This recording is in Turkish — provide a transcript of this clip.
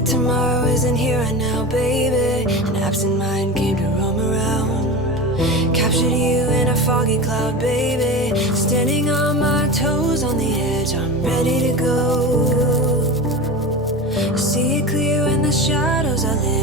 That tomorrow isn't here right now, baby. An absent mind came to roam around. Captured you in a foggy cloud, baby. Standing on my toes on the edge, I'm ready to go. See it clear when the shadows are lit.